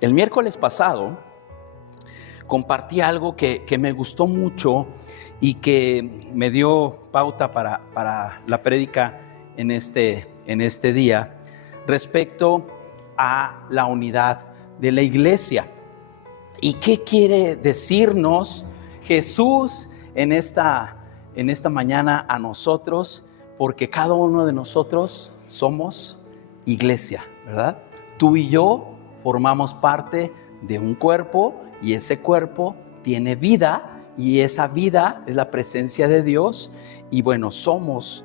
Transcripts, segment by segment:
El miércoles pasado compartí algo que me gustó mucho y que me dio pauta para la prédica en este día respecto a la unidad de la iglesia. ¿Y qué quiere decirnos Jesús en esta mañana a nosotros? Porque cada uno de nosotros somos iglesia, ¿verdad? Tú y yo formamos parte de un cuerpo y ese cuerpo tiene vida y esa vida es la presencia de Dios y bueno, somos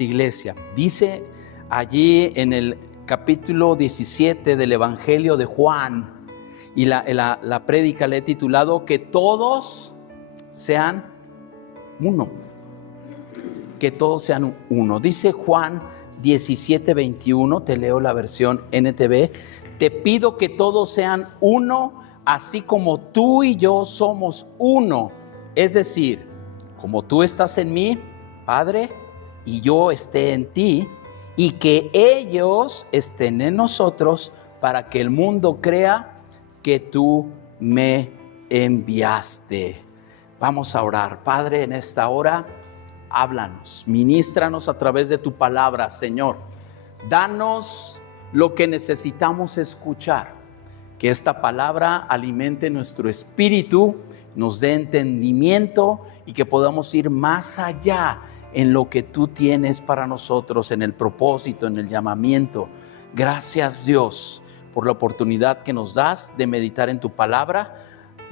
iglesia. Dice allí en el capítulo 17 del Evangelio de Juan y la prédica le he titulado que todos sean uno. Que todos sean uno. Dice Juan 17:21, te leo la versión NTV, te pido que todos sean uno, así como tú y yo somos uno. Es decir, como tú estás en mí, Padre, y yo esté en ti, y que ellos estén en nosotros para que el mundo crea que tú me enviaste. Vamos a orar. Padre, en esta hora, háblanos, ministranos a través de tu palabra, Señor. Danos lo que necesitamos escuchar. Que esta palabra alimente nuestro espíritu, nos dé entendimiento y que podamos ir más allá en lo que tú tienes para nosotros, en el propósito, en el llamamiento. Gracias, Dios, por la oportunidad que nos das de meditar en tu palabra.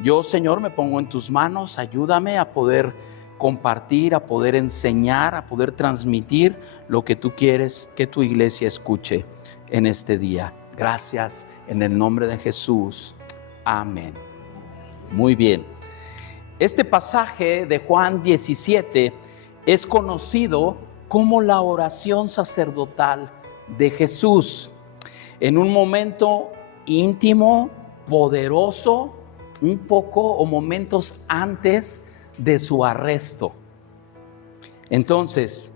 Yo, Señor, me pongo en tus manos. Ayúdame a poder compartir, a poder enseñar, a poder transmitir lo que tú quieres que tu iglesia escuche en este día. Gracias en el nombre de Jesús. Amén. Muy bien. Este pasaje de Juan 17 es conocido como la oración sacerdotal de Jesús. En un momento íntimo, poderoso, un poco o momentos antes de su arresto. Entonces,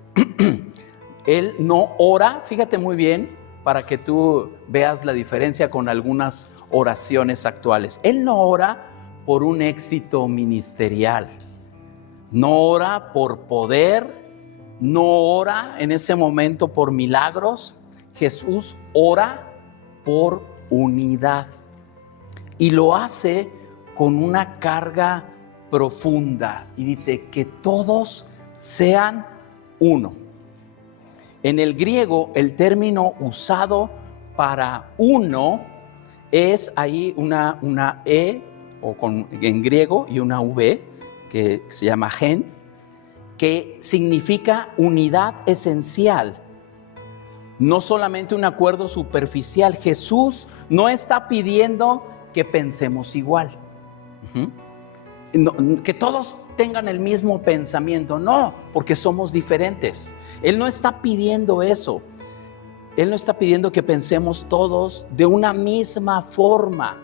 él no ora, fíjate muy bien, para que tú veas la diferencia con algunas oraciones actuales. Él no ora por un éxito ministerial, no ora por poder, no ora en ese momento por milagros. Jesús ora por unidad y lo hace con una carga profunda y dice que todos sean uno. En el griego, el término usado para uno es ahí una E en griego y una V que se llama gen, que significa unidad esencial, no solamente un acuerdo superficial. Jesús no está pidiendo que pensemos igual. No, que todos tengan el mismo pensamiento, no, porque somos diferentes. Él no está pidiendo eso. Él no está pidiendo que pensemos todos de una misma forma,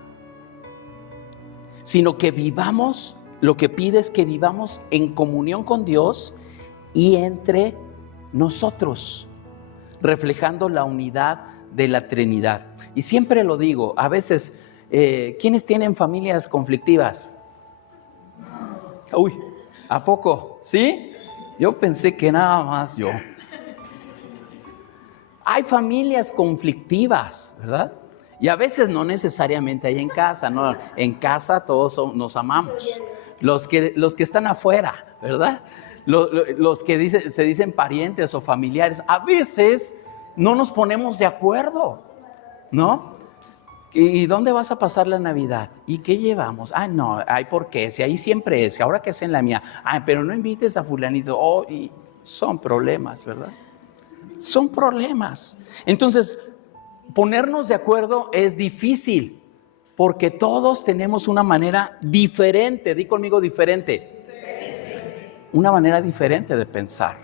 sino que vivamos, lo que pide es que vivamos en comunión con Dios y entre nosotros, reflejando la unidad de la Trinidad. Y siempre lo digo, a veces, ¿quiénes tienen familias conflictivas? Uy, ¿a poco? ¿Sí? Yo pensé que nada más yo. Hay familias conflictivas, ¿verdad? Y a veces no necesariamente hay en casa, ¿no? En casa todos nos amamos. Los que están afuera, ¿verdad? Los que se dicen parientes o familiares, a veces no nos ponemos de acuerdo, ¿no? ¿Y dónde vas a pasar la Navidad? ¿Y qué llevamos? Ah, no, ay, ¿por qué? Si ahí siempre es, ahora que es en la mía. Ay, pero no invites a fulanito. Oh, y son problemas, ¿verdad? Son problemas. Entonces, ponernos de acuerdo es difícil, porque todos tenemos una manera diferente, di conmigo diferente. Una manera diferente de pensar.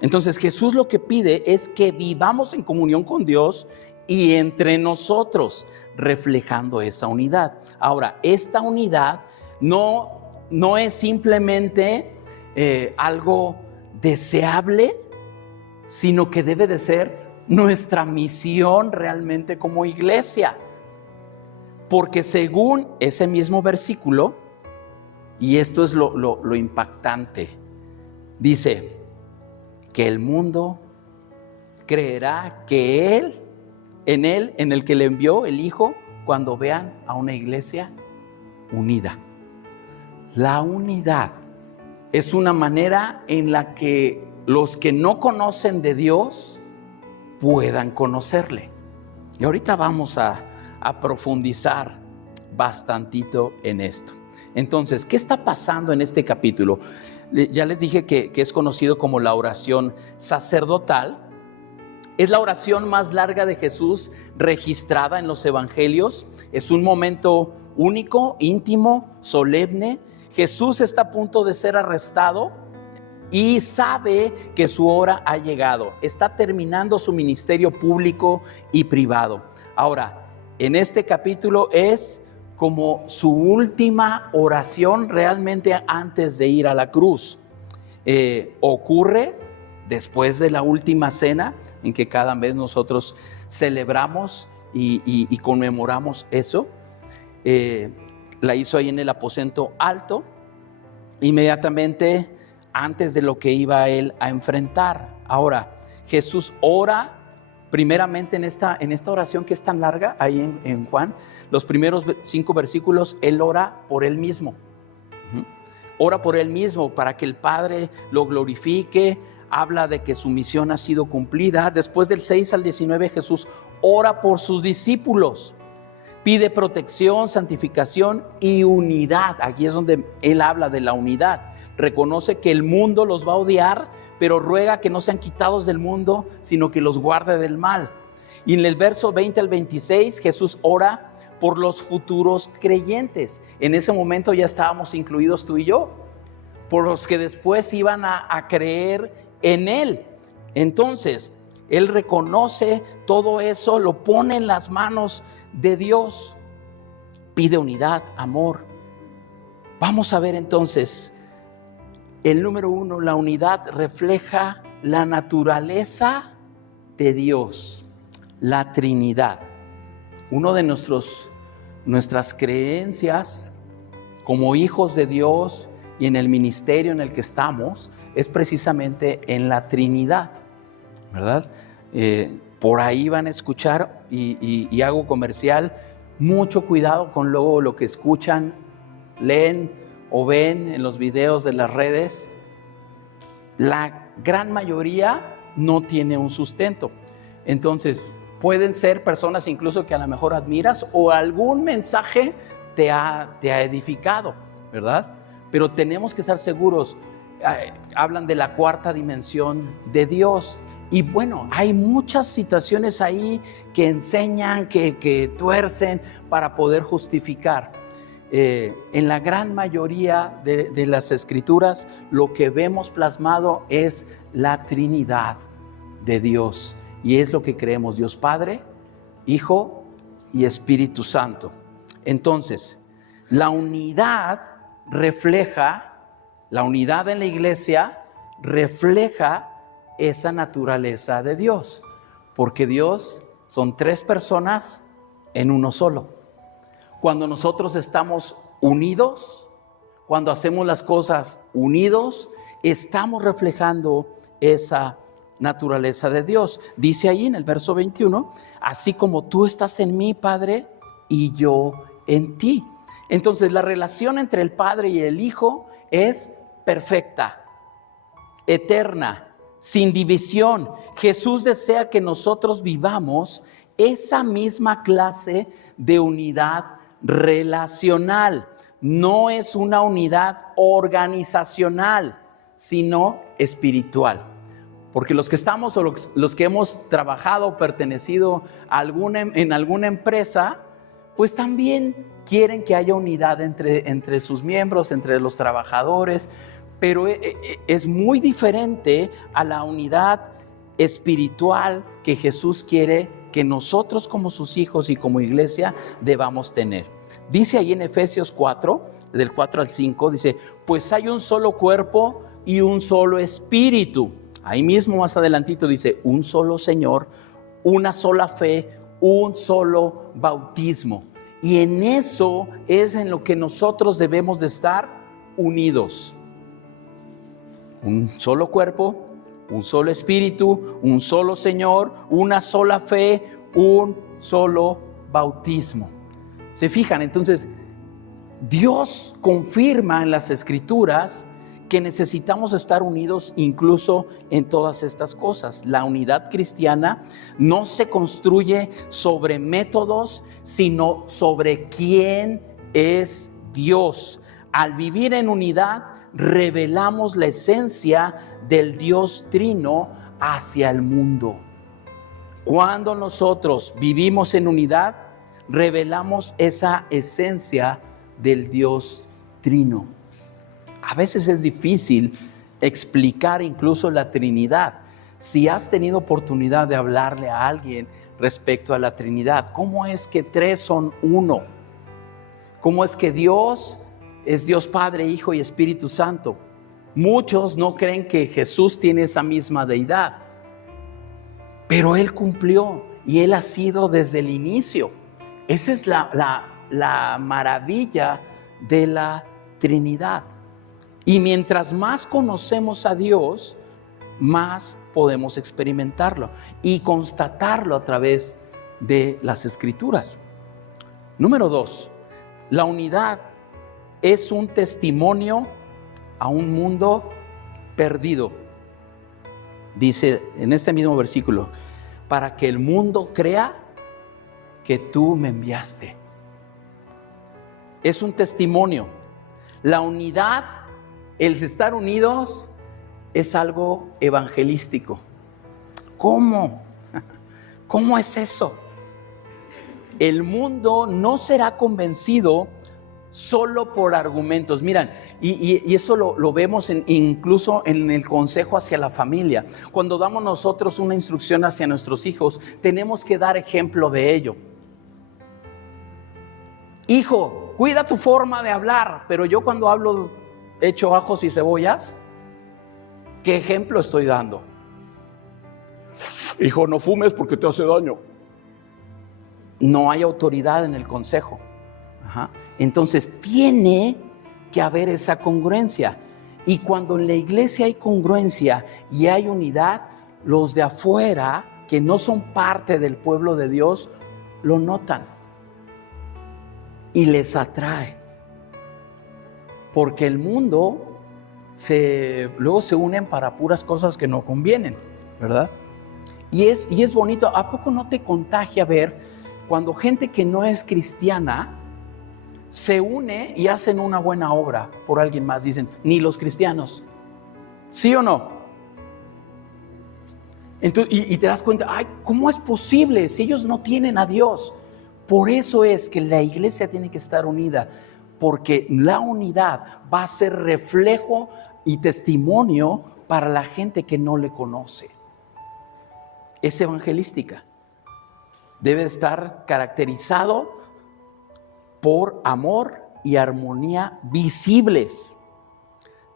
Entonces, Jesús lo que pide es que vivamos en comunión con Dios y entre nosotros, reflejando esa unidad. Ahora, esta unidad no es simplemente algo deseable, sino que debe de ser nuestra misión realmente como iglesia. Porque según ese mismo versículo, y esto es lo impactante, dice que el mundo creerá que en el que le envió el Hijo, cuando vean a una iglesia unida. La unidad es una manera en la que los que no conocen de Dios puedan conocerle. Y ahorita vamos a profundizar bastantito en esto. Entonces, ¿qué está pasando en este capítulo? Ya les dije que es conocido como la oración sacerdotal. Es la oración más larga de Jesús registrada en los evangelios. Es un momento único, íntimo, solemne. Jesús está a punto de ser arrestado y sabe que su hora ha llegado. Está terminando su ministerio público y privado. Ahora, en este capítulo es como su última oración realmente antes de ir a la cruz. Ocurre después de la última cena, en que cada vez nosotros celebramos y conmemoramos eso. La hizo ahí en el aposento alto, inmediatamente antes de lo que iba él a enfrentar. Ahora, Jesús ora primeramente en esta oración que es tan larga, ahí en Juan, los primeros 5 versículos, él ora por él mismo. Ora por él mismo para que el Padre lo glorifique, habla de que su misión ha sido cumplida. Después del 6 al 19, Jesús ora por sus discípulos, pide protección, santificación y unidad. Aquí es donde él habla de la unidad. Reconoce que el mundo los va a odiar, pero ruega que no sean quitados del mundo, sino que los guarde del mal. Y en el verso 20 al 26, Jesús ora por los futuros creyentes. En ese momento ya estábamos incluidos tú y yo, por los que después iban a creer en Él. Entonces, Él reconoce todo eso, lo pone en las manos de Dios, pide unidad, amor. Vamos a ver entonces, el número 1, la unidad refleja la naturaleza de Dios, la Trinidad. Uno de nuestras creencias como hijos de Dios y en el ministerio en el que estamos es precisamente en la Trinidad, ¿verdad? Por ahí van a escuchar, y hago comercial, mucho cuidado con luego lo que escuchan, leen o ven en los videos de las redes. La gran mayoría no tiene un sustento. Entonces, pueden ser personas incluso que a lo mejor admiras o algún mensaje te ha edificado, ¿verdad? Pero tenemos que estar seguros. Hablan de la cuarta dimensión de Dios. Y bueno, hay muchas situaciones ahí que enseñan, que tuercen para poder justificar. En la gran mayoría de las escrituras, lo que vemos plasmado es la Trinidad de Dios. Y es lo que creemos: Dios Padre, Hijo y Espíritu Santo. Entonces, la unidad en la iglesia refleja esa naturaleza de Dios, porque Dios son 3 personas en uno solo. Cuando nosotros estamos unidos, cuando hacemos las cosas unidos, estamos reflejando esa naturaleza de Dios. Dice ahí en el verso 21, así como tú estás en mí, Padre, y yo en ti. Entonces, la relación entre el Padre y el Hijo es perfecta, eterna, sin división. Jesús desea que nosotros vivamos esa misma clase de unidad relacional. No es una unidad organizacional, sino espiritual. Porque los que estamos o los que hemos trabajado o pertenecido en alguna empresa, pues también quieren que haya unidad entre sus miembros, entre los trabajadores, pero es muy diferente a la unidad espiritual que Jesús quiere que nosotros como sus hijos y como iglesia debamos tener. Dice ahí en Efesios 4, del 4 al 5, dice, pues hay un solo cuerpo y un solo espíritu. Ahí mismo más adelantito dice, un solo Señor, una sola fe, un solo bautismo. Y en eso es en lo que nosotros debemos de estar unidos. Un solo cuerpo, un solo espíritu, un solo Señor, una sola fe, un solo bautismo. ¿Se fijan? Entonces, Dios confirma en las Escrituras que necesitamos estar unidos incluso en todas estas cosas. La unidad cristiana no se construye sobre métodos, sino sobre quién es Dios. Al vivir en unidad, revelamos la esencia del Dios Trino hacia el mundo. Cuando nosotros vivimos en unidad, revelamos esa esencia del Dios Trino. A veces es difícil explicar incluso la Trinidad. Si has tenido oportunidad de hablarle a alguien respecto a la Trinidad, ¿cómo es que tres son uno? ¿Cómo es que Dios es Dios Padre, Hijo y Espíritu Santo? Muchos no creen que Jesús tiene esa misma deidad, pero Él cumplió y Él ha sido desde el inicio. Esa es la maravilla de la Trinidad. Y mientras más conocemos a Dios, más podemos experimentarlo y constatarlo a través de las Escrituras. Número 2, la unidad es un testimonio a un mundo perdido. Dice en este mismo versículo, para que el mundo crea que tú me enviaste. Es un testimonio. La unidad, el estar unidos, es algo evangelístico. ¿Cómo? ¿Cómo es eso? El mundo no será convencido solo por argumentos. Miren, y eso lo vemos incluso en el consejo hacia la familia. Cuando damos nosotros una instrucción hacia nuestros hijos, tenemos que dar ejemplo de ello. Hijo, cuida tu forma de hablar, pero yo cuando hablo echo ajos y cebollas, ¿qué ejemplo estoy dando? Hijo, no fumes porque te hace daño. No hay autoridad en el consejo. Entonces tiene que haber esa congruencia. Y cuando en la iglesia hay congruencia y hay unidad, los de afuera, que no son parte del pueblo de Dios, lo notan y les atrae. Porque el mundo luego se unen para puras cosas que no convienen, ¿verdad? Y es bonito. ¿A poco no te contagia ver cuando gente que no es cristiana se une y hacen una buena obra por alguien más? Dicen, ni los cristianos. ¿Sí o no? Entonces, y te das cuenta, ay, ¿cómo es posible si ellos no tienen a Dios? Por eso es que la iglesia tiene que estar unida, porque la unidad va a ser reflejo y testimonio para la gente que no le conoce. Es evangelística. Debe estar caracterizado por amor y armonía visibles.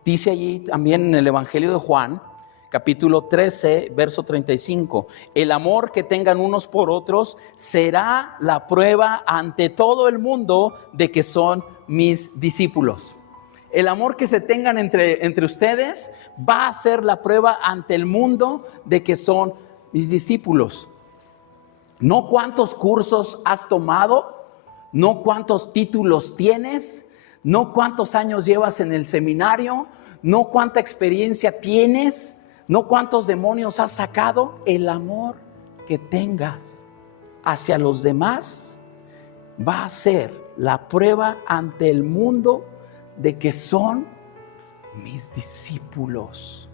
Dice allí también en el Evangelio de Juan, capítulo 13, verso 35, el amor que tengan unos por otros será la prueba ante todo el mundo de que son mis discípulos. El amor que se tengan entre ustedes va a ser la prueba ante el mundo de que son mis discípulos. No cuántos cursos has tomado, no cuántos títulos tienes, no cuántos años llevas en el seminario, no cuánta experiencia tienes, no cuántos demonios has sacado. El amor que tengas hacia los demás va a ser la prueba ante el mundo de que son mis discípulos.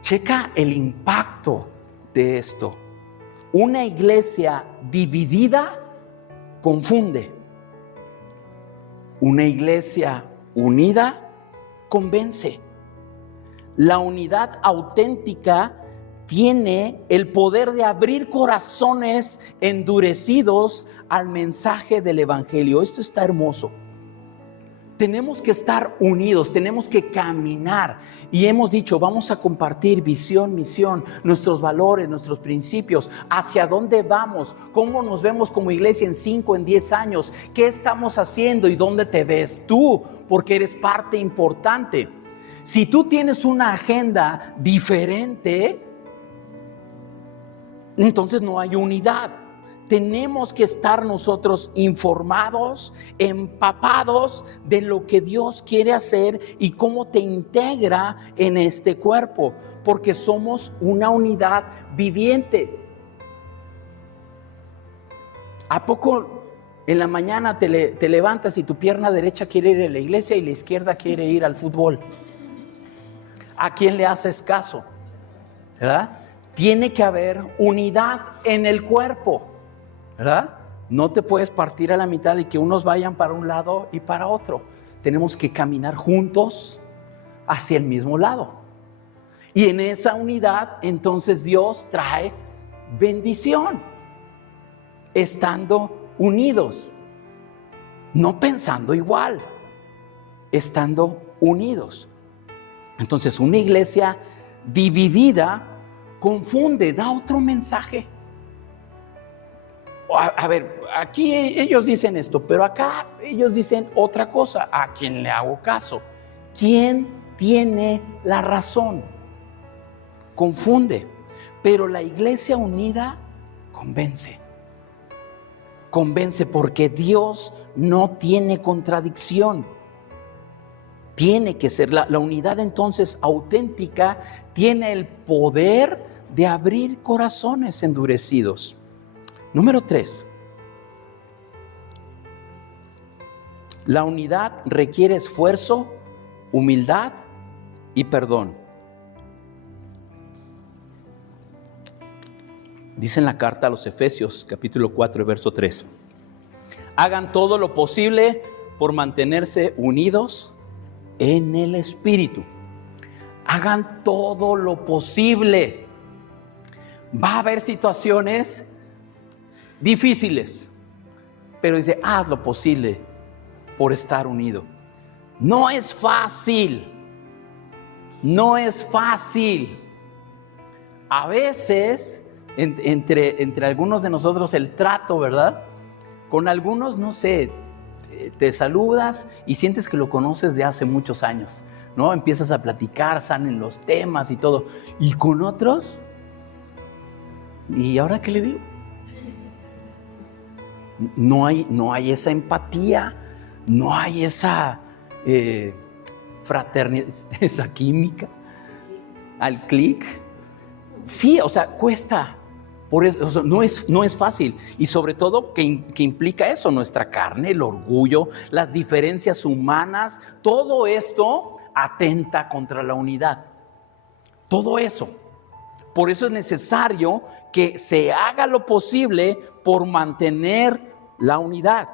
Checa el impacto de esto. Una iglesia dividida confunde. Una iglesia unida convence. La unidad auténtica tiene el poder de abrir corazones endurecidos al mensaje del evangelio. Esto está hermoso. Tenemos que estar unidos, tenemos que caminar. Y hemos dicho, vamos a compartir visión, misión, nuestros valores, nuestros principios, hacia dónde vamos, cómo nos vemos como iglesia en 5, en 10 años, qué estamos haciendo y dónde te ves tú, porque eres parte importante. Si tú tienes una agenda diferente, entonces no hay unidad. Tenemos que estar nosotros informados, empapados de lo que Dios quiere hacer y cómo te integra en este cuerpo, porque somos una unidad viviente. ¿A poco en la mañana te levantas y tu pierna derecha quiere ir a la iglesia y la izquierda quiere ir al fútbol? ¿A quién le haces caso? ¿Verdad? Tiene que haber unidad en el cuerpo, ¿verdad? No te puedes partir a la mitad y que unos vayan para un lado y para otro. Tenemos que caminar juntos hacia el mismo lado. Y en esa unidad, entonces Dios trae bendición, estando unidos, no pensando igual, estando unidos. Entonces, una iglesia dividida confunde, da otro mensaje. A ver, aquí ellos dicen esto, pero acá ellos dicen otra cosa. ¿A quién le hago caso? ¿Quién tiene la razón? Confunde, pero la iglesia unida convence. Convence porque Dios no tiene contradicción. Tiene que ser la unidad entonces auténtica, tiene el poder de abrir corazones endurecidos. Número 3. La unidad requiere esfuerzo, humildad y perdón. Dice en la carta a los Efesios, capítulo 4, verso 3. Hagan todo lo posible por mantenerse unidos en el Espíritu. Hagan todo lo posible. Va a haber situaciones difíciles, pero dice, haz lo posible por estar unido. No es fácil. No es fácil. A veces, entre algunos de nosotros, el trato, ¿verdad? Con algunos, no sé, te saludas y sientes que lo conoces de hace muchos años, ¿no? Empiezas a platicar, salen los temas y todo. Y con otros, ¿y ahora qué le digo? No hay esa empatía, no hay esa fraternidad, esa química, al clic. Sí, o sea, cuesta. Por eso, o sea, no es fácil. Y sobre todo que implica eso, nuestra carne, el orgullo, las diferencias humanas, todo esto atenta contra la unidad. Todo eso. Por eso es necesario que se haga lo posible por mantener la unidad.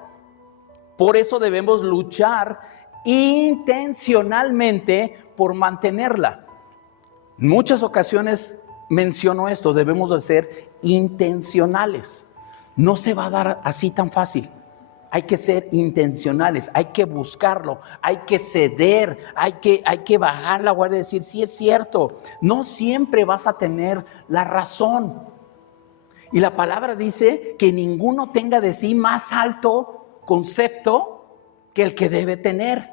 Por eso debemos luchar intencionalmente por mantenerla. En muchas ocasiones menciono esto, debemos de ser intencionales. No se va a dar así tan fácil. Hay que ser intencionales, hay que buscarlo, hay que ceder, hay que bajar la guardia y decir, sí es cierto, no siempre vas a tener la razón. Y la palabra dice que ninguno tenga de sí más alto concepto que el que debe tener,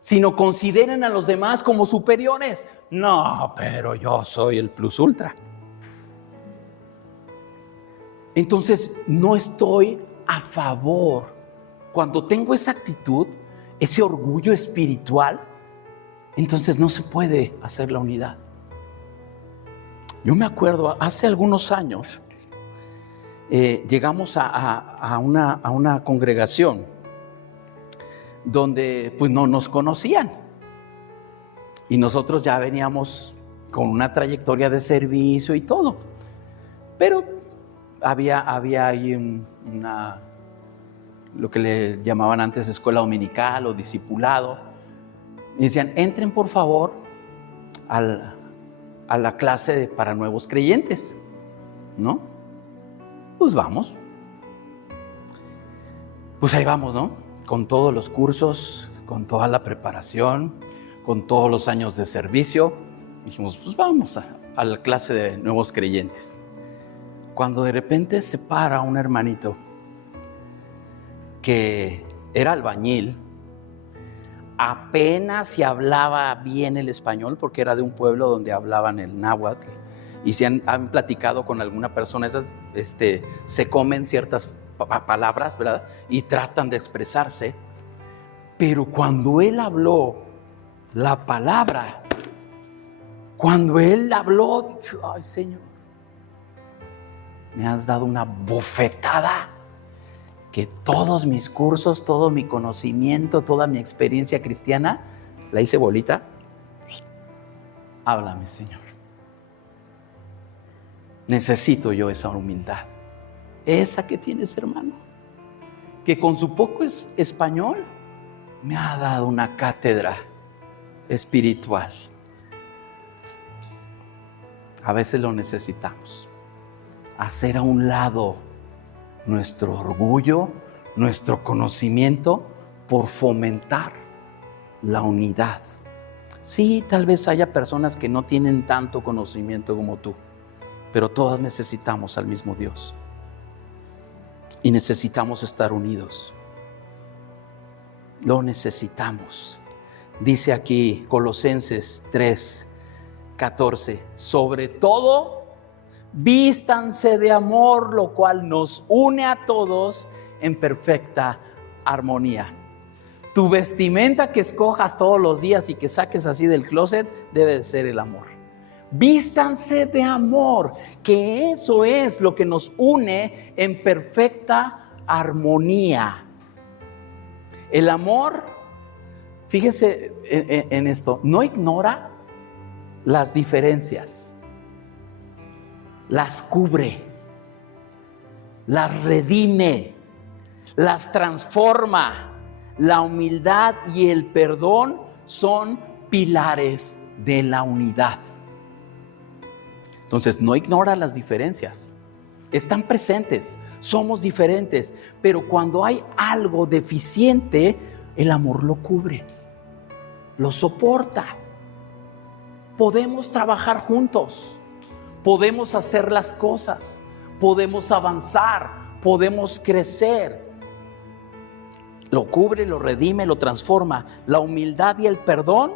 sino consideren a los demás como superiores. No, pero yo soy el plus ultra. Entonces, no estoy a favor. Cuando tengo esa actitud, ese orgullo espiritual, entonces no se puede hacer la unidad. Yo me acuerdo, hace algunos años, llegamos a una congregación donde pues no nos conocían. Y nosotros ya veníamos con una trayectoria de servicio y todo. Pero había ahí lo que le llamaban antes escuela dominical o discipulado. Y decían, entren por favor a la clase para nuevos creyentes, ¿no? Pues vamos. Pues ahí vamos, ¿no? con todos los cursos, con toda la preparación, con todos los años de servicio. Dijimos, pues vamos a la clase de nuevos creyentes. Cuando de repente se para un hermanito que era albañil, apenas si hablaba bien el español, porque era de un pueblo donde hablaban el náhuatl, y si han platicado con alguna persona, esas se comen ciertas palabras, ¿verdad? Y tratan de expresarse, pero cuando él habló la palabra, cuando él habló, dije, ay Señor, me has dado una bofetada que todos mis cursos, todo mi conocimiento, toda mi experiencia cristiana, la hice bolita. Háblame, Señor. Necesito yo esa humildad, esa que tienes, hermano, que con su poco español me ha dado una cátedra espiritual. A veces lo necesitamos. Hacer a un lado nuestro orgullo, nuestro conocimiento, por fomentar la unidad. Sí, tal vez haya personas que no tienen tanto conocimiento como tú, pero todas necesitamos al mismo Dios y necesitamos estar unidos. Lo necesitamos. Dice aquí Colosenses 3:14, sobre todo, vístanse de amor, lo cual nos une a todos en perfecta armonía. Tu vestimenta que escojas todos los días y que saques así del closet debe de ser el amor. Vístanse de amor, que eso es lo que nos une en perfecta armonía. El amor, fíjese en esto, no ignora las diferencias, las cubre, las redime, las transforma. La humildad y el perdón son pilares de la unidad. Entonces, no ignora las diferencias. Están presentes, somos diferentes, pero cuando hay algo deficiente, el amor lo cubre, lo soporta. Podemos trabajar juntos, podemos hacer las cosas, podemos avanzar, podemos crecer. Lo cubre, lo redime, lo transforma. La humildad y el perdón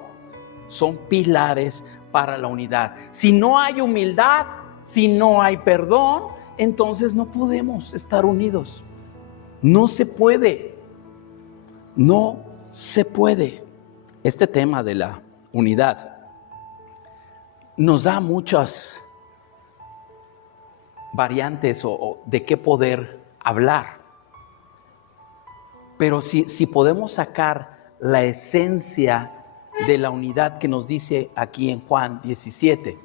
son pilares para la unidad. Si no hay humildad, si no hay perdón, entonces no podemos estar unidos. No se puede. No se puede. Este tema de la unidad nos da muchas variantes o de qué poder hablar. Pero si podemos sacar la esencia de la unidad que nos dice aquí en Juan 17,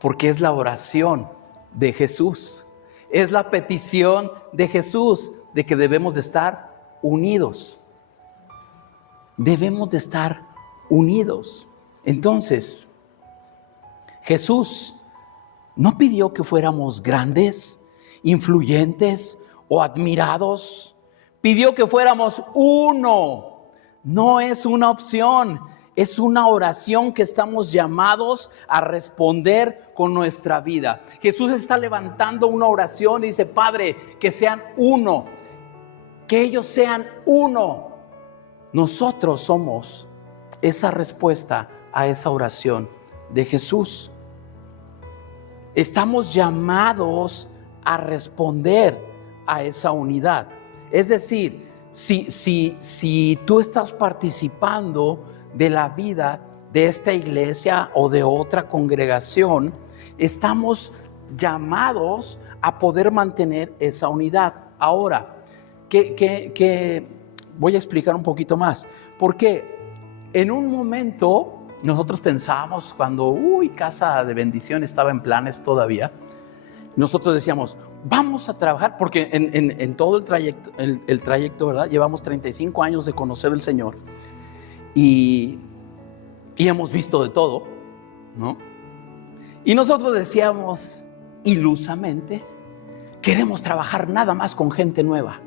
porque es la oración de Jesús, es la petición de Jesús de que debemos de estar unidos. Debemos de estar unidos. Entonces, Jesús no pidió que fuéramos grandes, influyentes o admirados. Pidió que fuéramos uno. No es una opción, es una oración que estamos llamados a responder con nuestra vida. Jesús está levantando una oración y dice, Padre, que sean uno, que ellos sean uno. Nosotros somos esa respuesta a esa oración de Jesús. Estamos llamados a responder a esa unidad. Es decir, si tú estás participando de la vida de esta iglesia o de otra congregación, estamos llamados a poder mantener esa unidad. Ahora, que voy a explicar un poquito más. Porque en un momento nosotros pensábamos, cuando Casa de Bendición estaba en planes todavía, nosotros decíamos, vamos a trabajar, porque en todo el trayecto, ¿verdad? Llevamos 35 años de conocer al Señor y hemos visto de todo, ¿no? Y nosotros decíamos ilusamente, queremos trabajar nada más con gente nueva.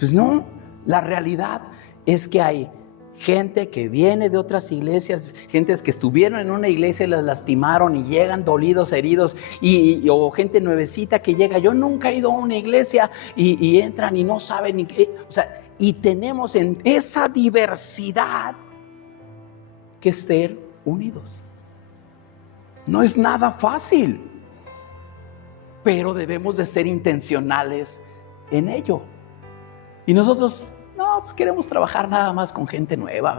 Pues no, la realidad es que hay gente que viene de otras iglesias, gentes que estuvieron en una iglesia y las lastimaron y llegan dolidos, heridos, o gente nuevecita que llega. Yo nunca he ido a una iglesia y entran y no saben ni qué. O sea, y tenemos en esa diversidad que ser unidos. No es nada fácil, pero debemos de ser intencionales en ello. Y nosotros no, pues queremos trabajar nada más con gente nueva,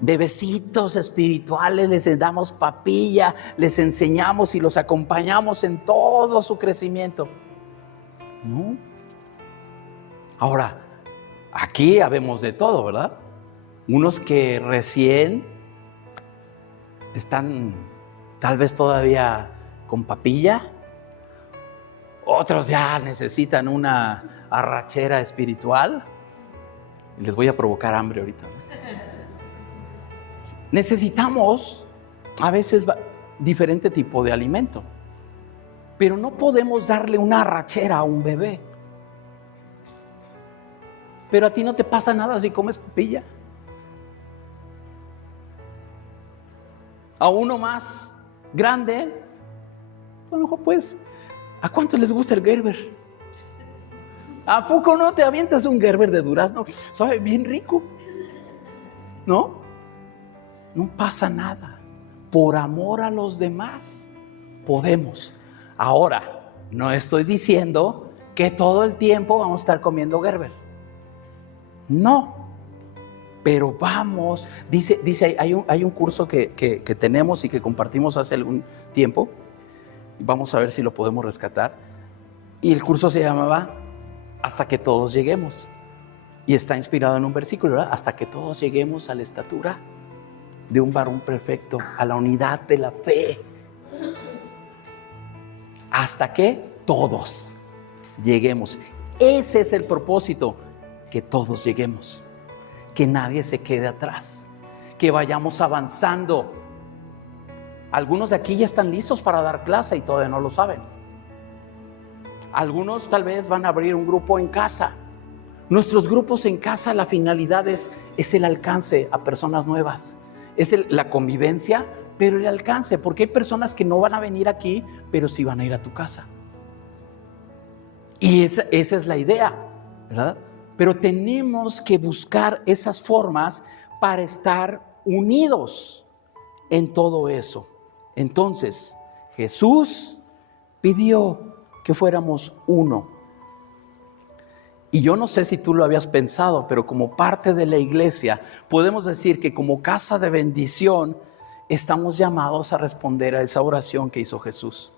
bebecitos espirituales, les damos papilla, les enseñamos y los acompañamos en todo su crecimiento. No. Ahora, aquí habemos de todo, ¿verdad? Unos que recién están tal vez todavía con papilla, otros ya necesitan una arrachera espiritual. Les voy a provocar hambre ahorita. Necesitamos a veces diferente tipo de alimento, pero no podemos darle una arrachera a un bebé. Pero a ti no te pasa nada si comes papilla. A uno más grande, a lo mejor pues, ¿a cuántos les gusta el Gerber? ¿A poco no te avientas un Gerber de durazno? Sabe bien rico, ¿no? No pasa nada. Por amor a los demás podemos. Ahora, no estoy diciendo que todo el tiempo vamos a estar comiendo Gerber. No. Pero vamos, dice hay un curso que tenemos y que compartimos hace algún tiempo. Vamos a ver si lo podemos rescatar. Y el curso se llamaba Hasta que todos lleguemos. Y está inspirado en un versículo, ¿verdad? Hasta que todos lleguemos a la estatura de un varón perfecto, a la unidad de la fe. Hasta que todos lleguemos. Ese es el propósito, que todos lleguemos. Que nadie se quede atrás. Que vayamos avanzando. Algunos de aquí ya están listos para dar clase y todavía no lo saben. Algunos tal vez van a abrir un grupo en casa. Nuestros grupos en casa, la finalidad es el alcance a personas nuevas. Es la convivencia, pero el alcance, porque hay personas que no van a venir aquí, pero sí van a ir a tu casa. Y esa es la idea, ¿verdad? Pero tenemos que buscar esas formas para estar unidos en todo eso. Entonces, Jesús pidió que fuéramos uno. Y yo no sé si tú lo habías pensado, pero como parte de la iglesia, podemos decir que como casa de bendición, estamos llamados a responder a esa oración que hizo Jesús.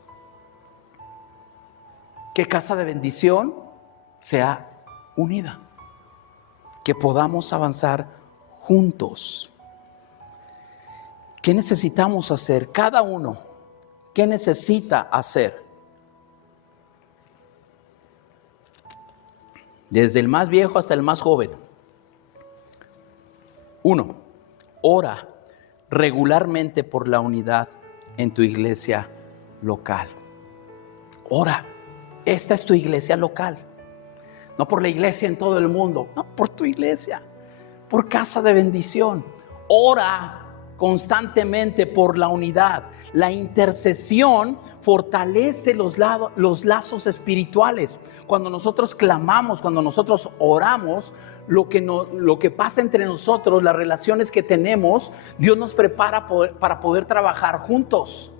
Que casa de bendición sea unida. Que podamos avanzar juntos. ¿Qué necesitamos hacer? Cada uno, ¿qué necesita hacer? Desde el más viejo hasta el más joven. 1. Ora regularmente por la unidad en tu iglesia local. Ora. Esta es tu iglesia local. No por la iglesia en todo el mundo. No, por tu iglesia. Por casa de bendición. Ora constantemente por la unidad. La intercesión fortalece los lazos espirituales. Cuando nosotros clamamos, cuando nosotros oramos, lo que pasa entre nosotros, las relaciones que tenemos, Dios nos prepara para poder trabajar juntos.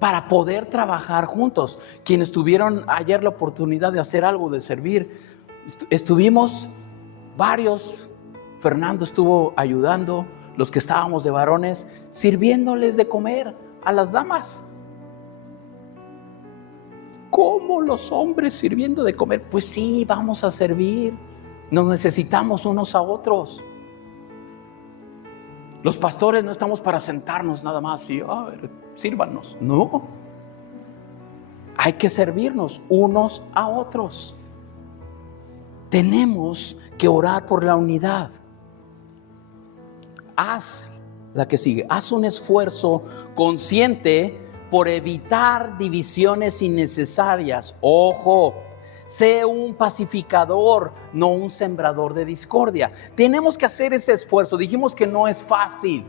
Para poder trabajar juntos. Quienes tuvieron ayer la oportunidad de hacer algo, de servir, estuvimos varios. Fernando estuvo ayudando. Los que estábamos de varones, sirviéndoles de comer a las damas. ¿Cómo los hombres sirviendo de comer? Pues sí, vamos a servir. Nos necesitamos unos a otros. Los pastores no estamos para sentarnos nada más y, a ver, sírvanos. No. Hay que servirnos unos a otros. Tenemos que orar por la unidad. Haz la que sigue. Haz un esfuerzo consciente por evitar divisiones innecesarias. Ojo, Sé un pacificador, no un sembrador de discordia. Tenemos que hacer ese esfuerzo. Dijimos que no es fácil.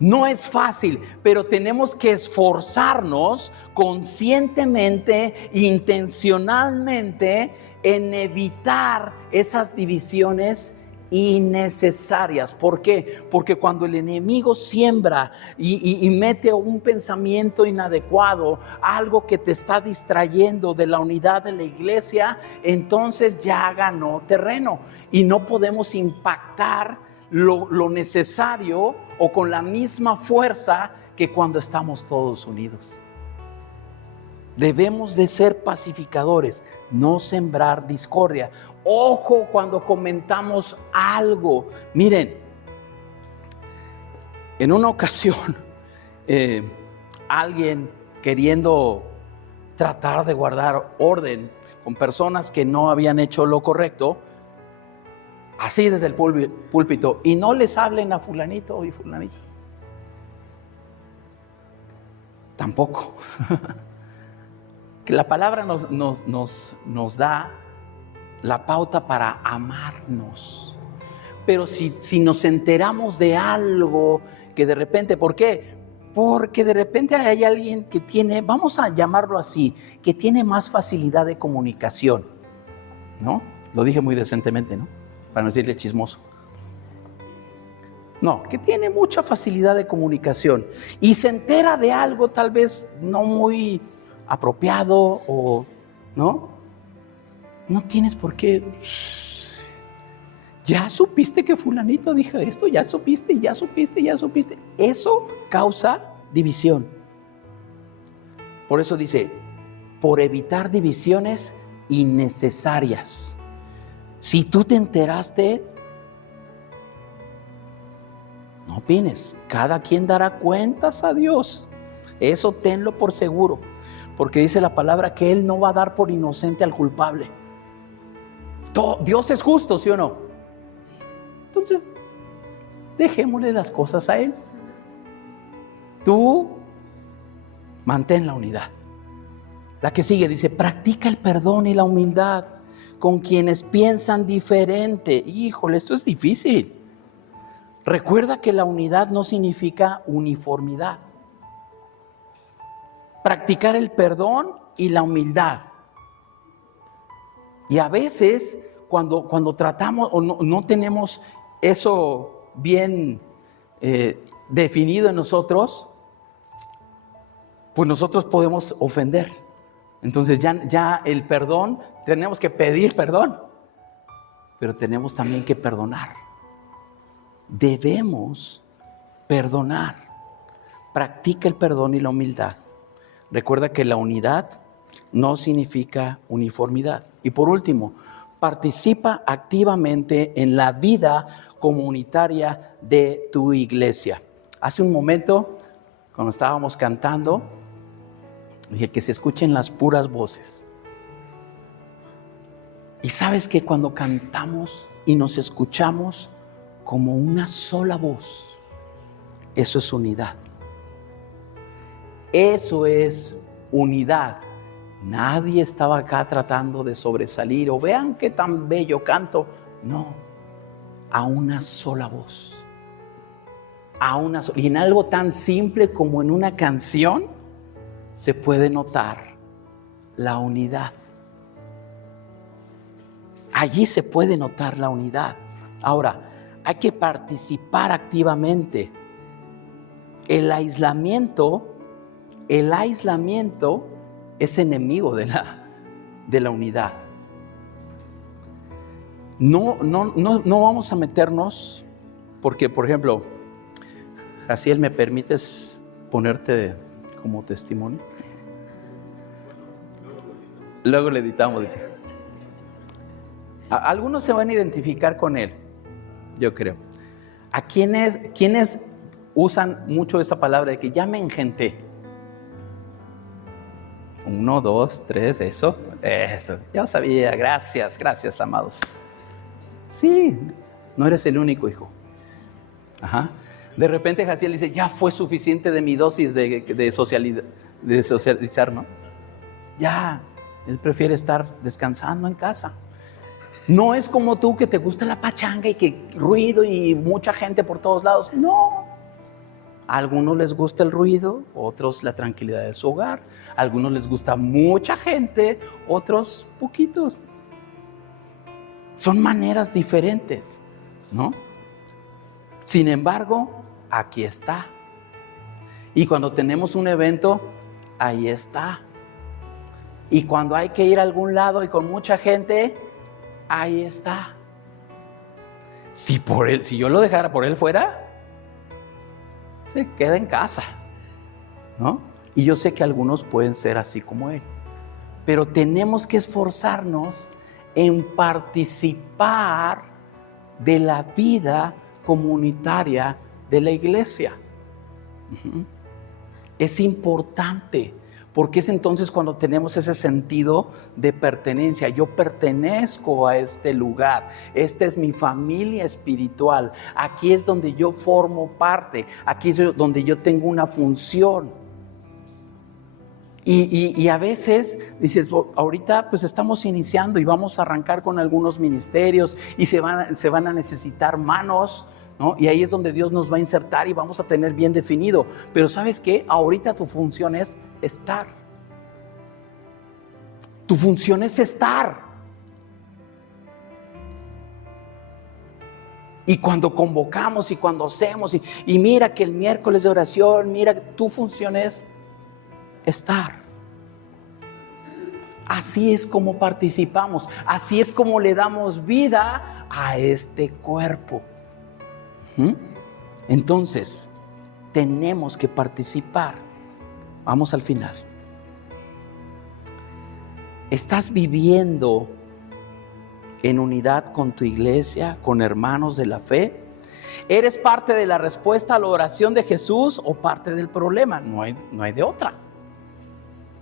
No es fácil, pero tenemos que esforzarnos conscientemente, intencionalmente, en evitar esas divisiones innecesarias. ¿Por qué? Porque cuando el enemigo siembra y mete un pensamiento inadecuado, algo que te está distrayendo de la unidad de la iglesia, entonces ya ganó terreno y no podemos impactar lo necesario o con la misma fuerza que cuando estamos todos unidos. Debemos de ser pacificadores, no sembrar discordia. Ojo cuando comentamos algo. Miren, en una ocasión, alguien queriendo tratar de guardar orden con personas que no habían hecho lo correcto, así desde el púlpito, y no les hablen a fulanito y fulanito. Tampoco. Que la palabra nos da la pauta para amarnos. Pero si nos enteramos de algo que de repente, ¿por qué? Porque de repente hay alguien que tiene, vamos a llamarlo así, que tiene más facilidad de comunicación, ¿no? Lo dije muy decentemente, ¿no? Para no decirle chismoso. No, que tiene mucha facilidad de comunicación y se entera de algo tal vez no muy apropiado o, ¿no? No tienes por qué. Ya supiste que fulanito dijo esto, ya supiste. Eso causa división. Por eso dice, por evitar divisiones innecesarias. Si tú te enteraste, no opines, cada quien dará cuentas a Dios. Eso tenlo por seguro, porque dice la palabra que Él no va a dar por inocente al culpable. Dios es justo, ¿sí o no? Entonces, dejémosle las cosas a Él. Tú mantén la unidad. La que sigue dice, practica el perdón y la humildad con quienes piensan diferente. Híjole, esto es difícil. Recuerda que la unidad no significa uniformidad. Practicar el perdón y la humildad. Y a veces, cuando tratamos o no tenemos eso bien definido en nosotros, pues nosotros podemos ofender. Entonces ya el perdón, tenemos que pedir perdón, pero tenemos también que perdonar. Debemos perdonar. Practica el perdón y la humildad. Recuerda que la unidad no significa uniformidad. Y por último, participa activamente en la vida comunitaria de tu iglesia. Hace un momento, cuando estábamos cantando, dije que se escuchen las puras voces. Y sabes que cuando cantamos y nos escuchamos como una sola voz, eso es unidad. Eso es unidad. Nadie estaba acá tratando de sobresalir o vean qué tan bello canto. No, a una sola voz. Y en algo tan simple como en una canción se puede notar la unidad. Allí se puede notar la unidad. Ahora, hay que participar activamente. El aislamiento es enemigo de la unidad. No vamos a meternos, porque, por ejemplo, Jaciel, ¿me permites ponerte como testimonio? Luego le editamos, dice. Algunos se van a identificar con él, yo creo. ¿A quiénes usan mucho esta palabra de que ya me engenté? 1, 2, 3, eso. Yo sabía, gracias, amados. Sí, no eres el único, hijo. Ajá. De repente Jaciel dice, ya fue suficiente de mi dosis de socializar, ¿no? Ya, Él prefiere estar descansando en casa. No es como tú que te gusta la pachanga y que ruido y mucha gente por todos lados. No. A algunos les gusta el ruido, otros la tranquilidad de su hogar. A algunos les gusta mucha gente, otros poquitos. Son maneras diferentes, ¿no? Sin embargo, aquí está. Y cuando tenemos un evento, ahí está. Y cuando hay que ir a algún lado y con mucha gente, ahí está. Si yo lo dejara por él fuera, se queda en casa, ¿no? Y yo sé que algunos pueden ser así como él. Pero tenemos que esforzarnos en participar de la vida comunitaria de la iglesia. Es importante, porque es entonces cuando tenemos ese sentido de pertenencia. Yo pertenezco a este lugar, esta es mi familia espiritual, aquí es donde yo formo parte, aquí es donde yo tengo una función. Y a veces dices, ahorita pues estamos iniciando y vamos a arrancar con algunos ministerios y se van a necesitar manos, ¿no? Y ahí es donde Dios nos va a insertar y vamos a tener bien definido. Pero ¿sabes qué? Ahorita tu función es estar. Tu función es estar. Y cuando convocamos y cuando hacemos y mira que el miércoles de oración, mira, tu función es estar. Así es como participamos, así es como le damos vida a este cuerpo. Entonces, tenemos que participar. Vamos al final. ¿Estás viviendo en unidad con tu iglesia, con hermanos de la fe? ¿Eres parte de la respuesta a la oración de Jesús o parte del problema? No hay de otra,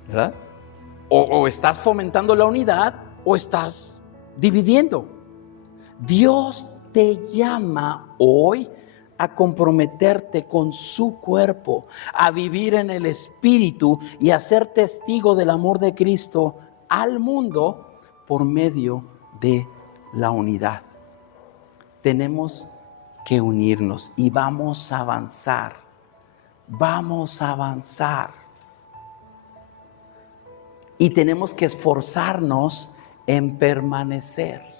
¿verdad? O estás fomentando la unidad o estás dividiendo. Dios te llama hoy a comprometerte con su cuerpo, a vivir en el Espíritu y a ser testigo del amor de Cristo al mundo por medio de la unidad. Tenemos que unirnos y vamos a avanzar. Vamos a avanzar. Y tenemos que esforzarnos en permanecer.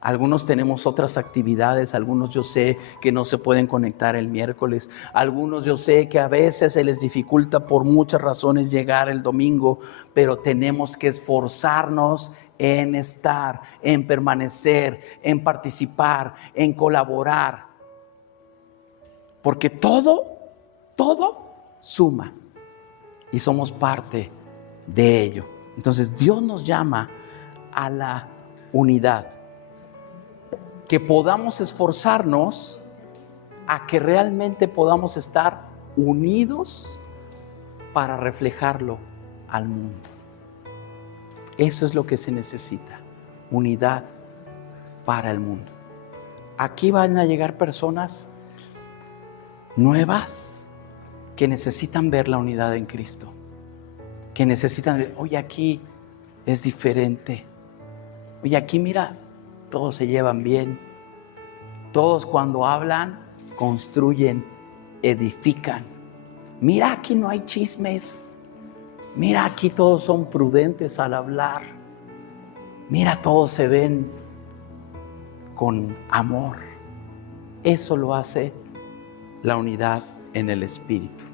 Algunos tenemos otras actividades, algunos yo sé que no se pueden conectar el miércoles, algunos yo sé que a veces se les dificulta por muchas razones llegar el domingo, pero tenemos que esforzarnos en estar, en permanecer, en participar, en colaborar. Porque todo suma y somos parte de ello. Entonces Dios nos llama a la unidad. Que podamos esforzarnos a que realmente podamos estar unidos para reflejarlo al mundo. Eso es lo que se necesita, unidad para el mundo. Aquí van a llegar personas nuevas que necesitan ver la unidad en Cristo, que necesitan ver, oye, aquí es diferente, oye, aquí mira, todos se llevan bien, todos cuando hablan, construyen, edifican. Mira, aquí no hay chismes, mira, aquí todos son prudentes al hablar, mira, todos se ven con amor. Eso lo hace la unidad en el Espíritu.